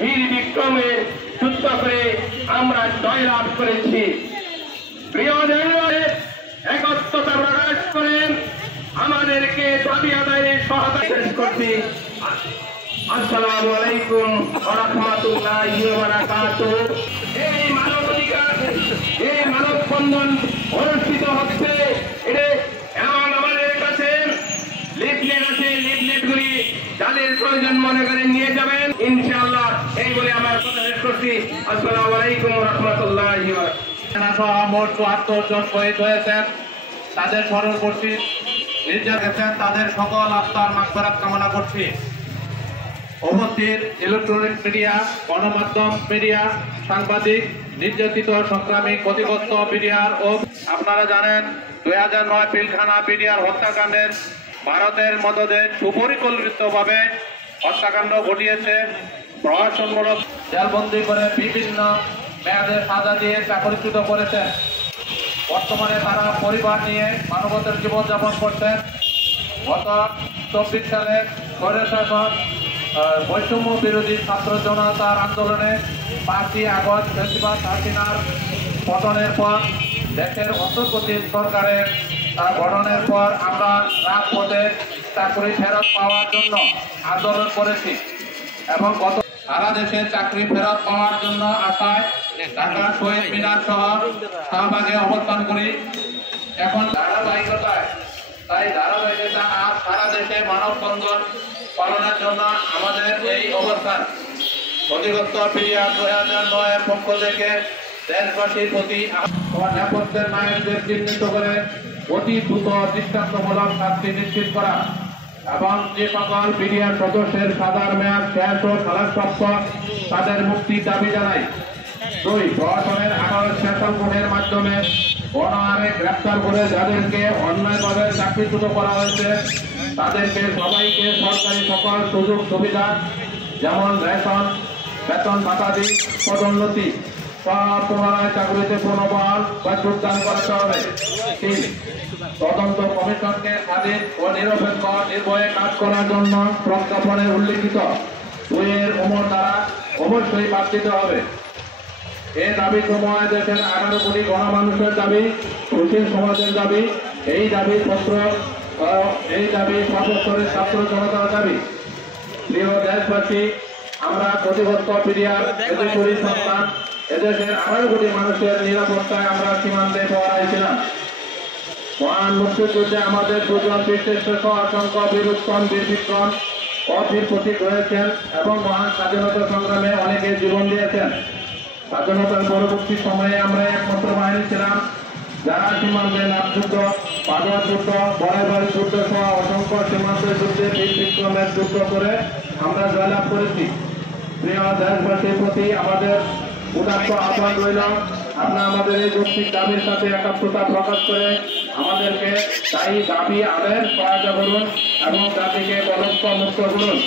বীর বিক্রমে যুদ্ধ করে আমরা জয়লাভ করেছি। প্রিয় দেশবাসী, একত্রতা প্রকাশ করেন আমাদেরকে দাবি আদায়ে সহায়তা শেষ করছি। আসসালামু আলাইকুম ওয়া রাহমাতুল্লাহি ওয়া বারাকাতুহু। এই মানবাধিকার, এই মানববন্ধন অনুষ্ঠিত হচ্ছে। এটা এমন আমাদের কাছে লিফলেট আছে, লিফলেটগুলি যাদের প্রয়োজন মনে করে নিয়ে যাবেন ইনশাআল্লাহ। এই বলে আমার কথা শেষ করছি। আসসালামু আলাইকুম ওয়া রাহমাতুল্লাহি ওয়া বারাকাতুহু। মোট ৭৪ জন শহীদ হয়েছেন, তাদের স্মরণবর্ষী নির্যাতন গেছেন, তাদের সকল আত্মার মাগফিরাত কামনা করছি। উপস্থিত ইলেকট্রনিক মিডিয়া, গণমাধ্যম মিডিয়া, সাংবাদিক, নির্যাতিত সংগ্রামী ক্ষতিগ্রস্ত বিডিআর ও আপনারা জানেন ২০০৯ পিলখানা বিডিআর হত্যাকাণ্ডের ভারতের মদদে সুপরিকল্পিতভাবে হত্যাকাণ্ড ঘটিয়েছে। প্রহসনমূলক জেলবন্দি করে বিভিন্ন মেয়াদে সাজা দিয়ে চাকরিচ্যুত করেছেন। বর্তমানে তারা পরিবার নিয়ে মানবতার জীবনযাপন করছেন। গত ২৪ সালের স্বৈরশাসন বৈষম্য বিরোধী ছাত্র জনতার আন্দোলনে ৫ই আগস্ট ফেসিবাদ হাসিনার পতনের পর দেশের অন্তর্বর্তী সরকারের গঠনের পর আমরা রাজপথে চাকরি ফেরত পাওয়ার জন্য আন্দোলন করেছি এবং গত সারা দেশে চাকরি ফেরত পাওয়ার জন্য আশায় ঢাকা শহীদ মিনার সহ শাহবাগে অবস্থান করি। এখন ধারাবাহিকতায় আর সারা দেশে মানববন্ধন পালনের জন্য আমাদের এই অবস্থান। ক্ষতিগ্রস্ত বিডিআর ২০০৯ এর পক্ষ থেকে দেশবাসীর প্রতি নেপথ্যের নায়কদের চিহ্নিত করে অতি দ্রুত দৃষ্টান্তমূলক শাস্তি নিশ্চিত করা এবং যে সকল বিডিআর সদস্যের সাজার মেয়াদ শেষ ও খালাসপ্রাপ্ত তাদের মুক্তির দাবি জানাই। ২. প্রশাসনের ১৮ স্পেশাল কোর্টের মাধ্যমে অনাহারে গ্রেপ্তার করে যাদেরকে অন্যায়ভাবে চাকরিচ্যুত করা হয়েছে তাদেরকে সবাইকে সরকারি সকল সুযোগ সুবিধা যেমন রেশন, বেতন ভাতাদি, পদোন্নতি সব পুনরায় চাকরিতে পুনর্বহাল বা যোগদান করাতে হবে। ৩. তদন্ত কমিশনকে স্বাধীন ও নিরপেক্ষ নির্ভয়ে কাজ করার জন্য প্রজ্ঞাপনে উল্লিখিত ২ এর ওমর দ্বারা অবশ্যই বাদ দিতে হবে। এই দাবি সময় দেশের ১৮ কোটি গণমানুষের দাবি, সুশীল সমাজের দাবি, এই দাবি সর্বস্তরের ছাত্র জনতার দাবি। প্রিয় দেশবাসী, আমরা ক্ষতিগ্রস্ত বিডিআর এদেশেরই সন্তান। এদেশের ১৮ কোটি মানুষের নিরাপত্তায় আমরা সীমান্তে পহরায় ছিলাম। মহান মুক্তিযুদ্ধে আমাদের ২ জন বীরশ্রেষ্ঠ অসংখ্য বীর উত্তম, বীর বিক্রম ও বীর প্রতীক রয়েছেন এবং মহান স্বাধীনতা সংগ্রামে অনেকে জীবন দিয়েছেন। স্বাধীনতার পরবর্তী সময়ে আমরা একমাত্র বাহিনী ছিলাম যারা সীমান্তে লাভযুদ্ধ, পাদুয়া যুদ্ধ, বড়াইবাড়ি যুদ্ধ সহ অসংখ্য সীমান্তের যুদ্ধে বীর বিক্রমের যুদ্ধ করে আমরা জয়লাভ করেছি। প্রিয় দেশবাসীর প্রতি আমাদের উদাত্ত আহ্বান রইল, আপনারা আমাদের এই যৌক্তিক দাবির সাথে একাত্মতা প্রকাশ করে আমাদেরকে তাই দাবি আদায়ের সহায়তা করুন এবং জাতিকে বলবৎ মুক্ত করুন।